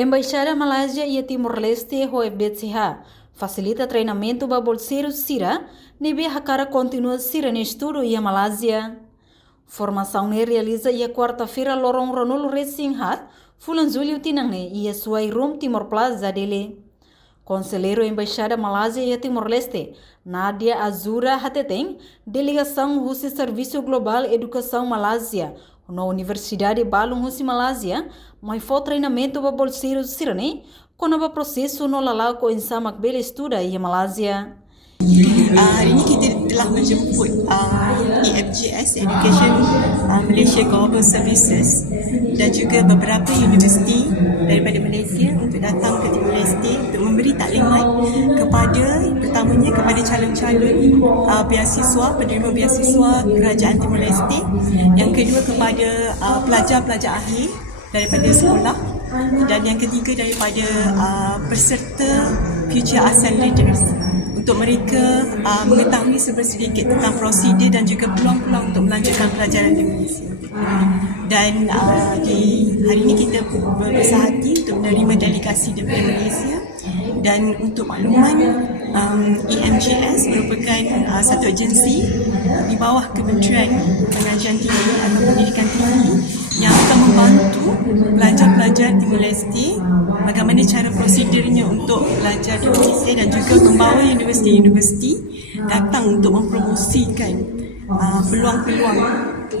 Embaixada Malásia e Timor-Leste, FDCH, facilita treinamento para bolseiros Sira, nebe a cara continua Sira no estudo e a Malásia. Formação ne realiza e a quarta-feira lorong Ronolo Racing Hat, Fulan Julio Tinangne e a sua Room Timor Plaza dele. Conselheiro Embaixada Malásia e Timor-Leste, Nadia Azura Hateteng, delegação Russo Serviço Global Educação Malásia, na Universidade Balung Russo Malásia, mas foi treinamento para bolseiros Sirane, quando o processo no Lalaco em Samak Bela estuda em Malásia. Hari ini kita telah menjemput EFGS Education Malaysia Global Services dan juga beberapa universiti daripada Malaysia untuk datang ke Timor-Leste untuk memberi taklimat kepada pertamanya kepada calon-calon beasiswa, penerima beasiswa Kerajaan Timor-Leste, yang kedua kepada pelajar-pelajar akhir daripada sekolah, dan yang ketiga daripada peserta Future ASEAN Leaders, untuk mereka mengetahui sedikit tentang prosedur dan juga peluang-peluang untuk melanjutkan pelajaran di Malaysia. Dan di hari ini kita berbesar hati untuk menerima delegasi daripada Malaysia. Dan untuk makluman, EMGS merupakan satu agensi di bawah Kementerian Pengajian Tinggi atau Pendidikan Tinggi yang akan membantu pelajar-pelajar Timor-Leste bagaimana cara prosedurnya untuk belajar di Malaysia, dan juga membawa universiti-universiti datang untuk mempromosikan peluang-peluang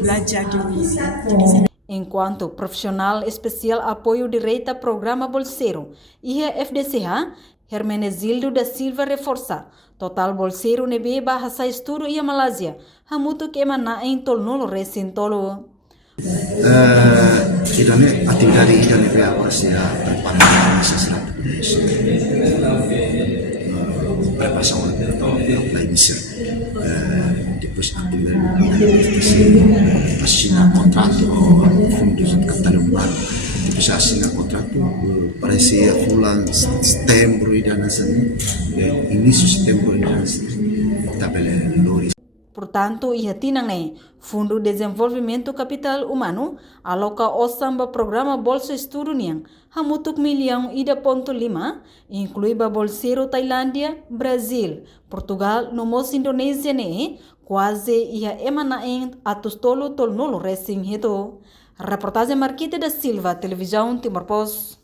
belajar di Malaysia. Enquanto profissional especial apoio direito programa bolseiro, FDCH, Hermenegildo da Silva reforça, total bolseiro nebe bahasa estudo e a Malásia, hamutu que emana em tolnolo recintolo. Idane atividade idane pia Malaysia preparação preparação apply visa, depois atividade assinar contrato fundos de Catalungan, depois assinar contrato para esse bulan setembro e danasani, início de setembro e danasani, tabela lori. Portanto, tinang Fundo de Desenvolvimento Capital Humano aloca osamba programa Bolsa Estudo niang hamutuk $1.5 inclui ba bolseiro Tailândia, Brasil, Portugal, nomos Indonésia quase emana em atustolo tolnolo racing hito. Reportagem Marquita da Silva, Televisão Timor Post.